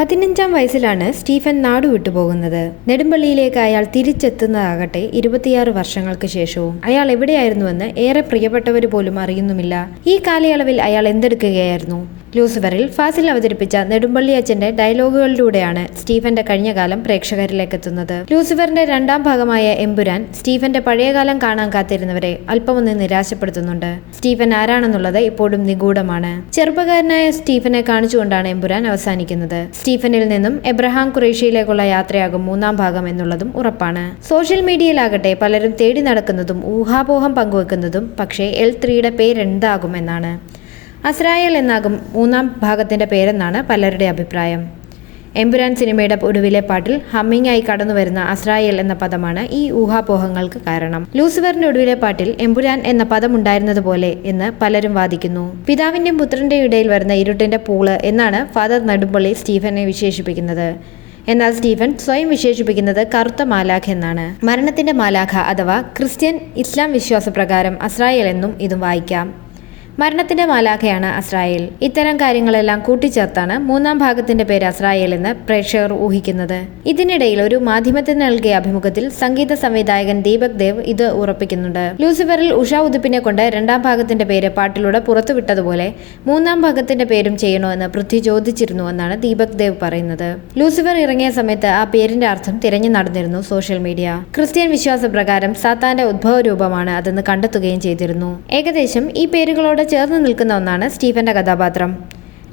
15-ാം വയസ്സിലാണ് സ്റ്റീഫൻ നാടുവിട്ടു പോകുന്നത്. നെടുമ്പള്ളിയിലേക്ക് അയാൾ തിരിച്ചെത്തുന്നതാകട്ടെ 26 വർഷങ്ങൾക്ക് ശേഷവും. അയാൾ എവിടെയായിരുന്നുവെന്ന് ഏറെ പ്രിയപ്പെട്ടവർ പോലും അറിയുന്നുമില്ല. ഈ കാലയളവിൽ അയാൾ എന്തെടുക്കുകയായിരുന്നു? ലൂസിഫറിൽ ഫാസിൽ അവതരിപ്പിച്ച നെടുമ്പള്ളി അച്ഛന്റെ ഡയലോഗുകളിലൂടെയാണ് സ്റ്റീഫന്റെ കഴിഞ്ഞകാലം പ്രേക്ഷകരിലേക്ക് എത്തുന്നത്. ലൂസിഫറിന്റെ 2ാം ഭാഗമായ എമ്പുരാൻ സ്റ്റീഫന്റെ പഴയകാലം കാണാൻ കാത്തിരുന്നവരെ അല്പമൊന്ന് നിരാശപ്പെടുത്തുന്നുണ്ട്. സ്റ്റീഫൻ ആരാണെന്നുള്ളത് ഇപ്പോഴും നിഗൂഢമാണ്. ചെറുപ്പക്കാരനായ സ്റ്റീഫനെ കാണിച്ചുകൊണ്ടാണ് എമ്പുരാൻ അവസാനിക്കുന്നത്. സ്റ്റീഫനിൽ നിന്നും എബ്രഹാം ഖുറൈഷിയിലേക്കുള്ള യാത്രയാകും 3ാം ഭാഗം എന്നുള്ളതും ഉറപ്പാണ്. സോഷ്യൽ മീഡിയയിലാകട്ടെ പലരും തേടി നടക്കുന്നതും ഊഹാപോഹം പങ്കുവെക്കുന്നതും പക്ഷേ L3യുടെ പേരെന്താകും എന്നാണ്. അസ്രായേൽ എന്നാകും 3ാം ഭാഗത്തിന്റെ പേരെന്നാണ് പലരുടെ അഭിപ്രായം. എമ്പുരാൻ സിനിമയുടെ ഒടുവിലെ പാട്ടിൽ ഹമ്മിങ് ആയി കടന്നു വരുന്ന അസ്രായേൽ എന്ന പദമാണ് ഈ ഊഹാപോഹങ്ങൾക്ക് കാരണം. ലൂസിഫറിന്റെ ഒടുവിലെ പാട്ടിൽ എമ്പുരാൻ എന്ന പദമുണ്ടായിരുന്നതുപോലെ എന്ന് പലരും വാദിക്കുന്നു. പിതാവിന്റെയും പുത്രന്റെയും ഇടയിൽ വരുന്ന ഇരുട്ടിന്റെ പൂള് എന്നാണ് ഫാദർ നെടുമ്പള്ളി സ്റ്റീഫനെ വിശേഷിപ്പിക്കുന്നത്. എന്നാൽ സ്റ്റീഫൻ സ്വയം വിശേഷിപ്പിക്കുന്നത് കറുത്ത മാലാഖ എന്നാണ്. മരണത്തിന്റെ മാലാഖ അഥവാ ക്രിസ്ത്യൻ ഇസ്ലാം വിശ്വാസപ്രകാരം അസ്രായേൽ എന്നും ഇതും വായിക്കാം. മരണത്തിന്റെ മാലാഖയാണ് അസ്രായേൽ. ഇത്തരം കാര്യങ്ങളെല്ലാം കൂട്ടിച്ചേർത്താണ് 3ാം ഭാഗത്തിന്റെ പേര് അസ്രായേൽ എന്ന് പ്രേക്ഷകർ ഊഹിക്കുന്നത്. ഇതിനിടയിൽ ഒരു മാധ്യമത്തിന് നൽകിയ അഭിമുഖത്തിൽ സംഗീത സംവിധായകൻ ദീപക് ദേവ് ഇത് ഉറപ്പിക്കുന്നുണ്ട്. ലൂസിഫറിൽ ഉഷ ഉദുപ്പിനെ കൊണ്ട് 2ാം ഭാഗത്തിന്റെ പേര് പാട്ടിലൂടെ പുറത്തുവിട്ടതുപോലെ 3ാം ഭാഗത്തിന്റെ പേരും ചെയ്യണോ എന്ന് പൃഥ്വി ചോദിച്ചിരുന്നുവെന്നാണ് ദീപക് ദേവ് പറയുന്നത്. ലൂസിഫർ ഇറങ്ങിയ സമയത്ത് ആ പേരിന്റെ അർത്ഥം തിരഞ്ഞു നടന്നിരുന്നു സോഷ്യൽ മീഡിയ. ക്രിസ്ത്യൻ വിശ്വാസപ്രകാരം സാത്താന്റെ ഉദ്ഭവ രൂപമാണ് അതെന്ന് കണ്ടെത്തുകയും ചെയ്തിരുന്നു. ഏകദേശം ഈ പേരുകളോട് ചേർന്ന് നിൽക്കുന്ന ഒന്നാണ് സ്റ്റീഫന്റെ കഥാപാത്രം.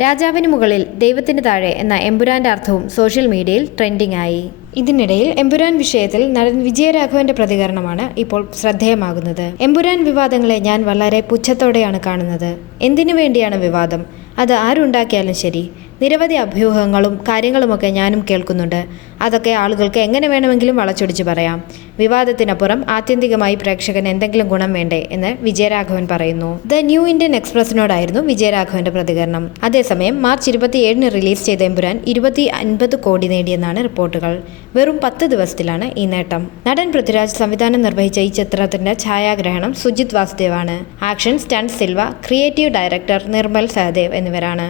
രാജാവിന് മുകളിൽ ദൈവത്തിന് താഴെ എന്ന എമ്പുരാന്റെ അർത്ഥവും സോഷ്യൽ മീഡിയയിൽ ട്രെൻഡിംഗ് ആയി. ഇതിനിടയിൽ എമ്പുരാൻ വിഷയത്തിൽ നടൻ വിജയരാഘവന്റെ പ്രതികരണമാണ് ഇപ്പോൾ ശ്രദ്ധേയമാകുന്നത്. എമ്പുരാൻ വിവാദങ്ങളെ ഞാൻ വളരെ പുച്ഛത്തോടെയാണ് കാണുന്നത്. എന്തിനു വേണ്ടിയാണ് വിവാദം? അത് ആരുണ്ടാക്കിയാലും ശരി. നിരവധി അഭ്യൂഹങ്ങളും കാര്യങ്ങളുമൊക്കെ ഞാനും കേൾക്കുന്നുണ്ട്. അതൊക്കെ ആളുകൾക്ക് എങ്ങനെ വേണമെങ്കിലും വളച്ചൊടിച്ച് പറയാം. വിവാദത്തിനപ്പുറം ആത്യന്തികമായി പ്രേക്ഷകന് എന്തെങ്കിലും ഗുണം വേണ്ടേ എന്ന് വിജയരാഘവൻ പറയുന്നു. ദ ന്യൂ ഇന്ത്യൻ എക്സ്പ്രസിനോടായിരുന്നു വിജയരാഘവന്റെ പ്രതികരണം. അതേസമയം മാർച്ച് 27-ന് റിലീസ് ചെയ്ത എമ്പുരാൻ 250 കോടി നേടിയെന്നാണ് റിപ്പോർട്ടുകൾ. വെറും 10 ദിവസത്തിലാണ് ഈ നേട്ടം. നടൻ പൃഥ്വിരാജ് സംവിധാനം നിർവഹിച്ച ഈ ചിത്രത്തിന്റെ ഛായാഗ്രഹണം സുജിത് വാസുദേവാണ്. Action stunt Silva, creative director Nirmal Sahadev എന്നിവരാണ്.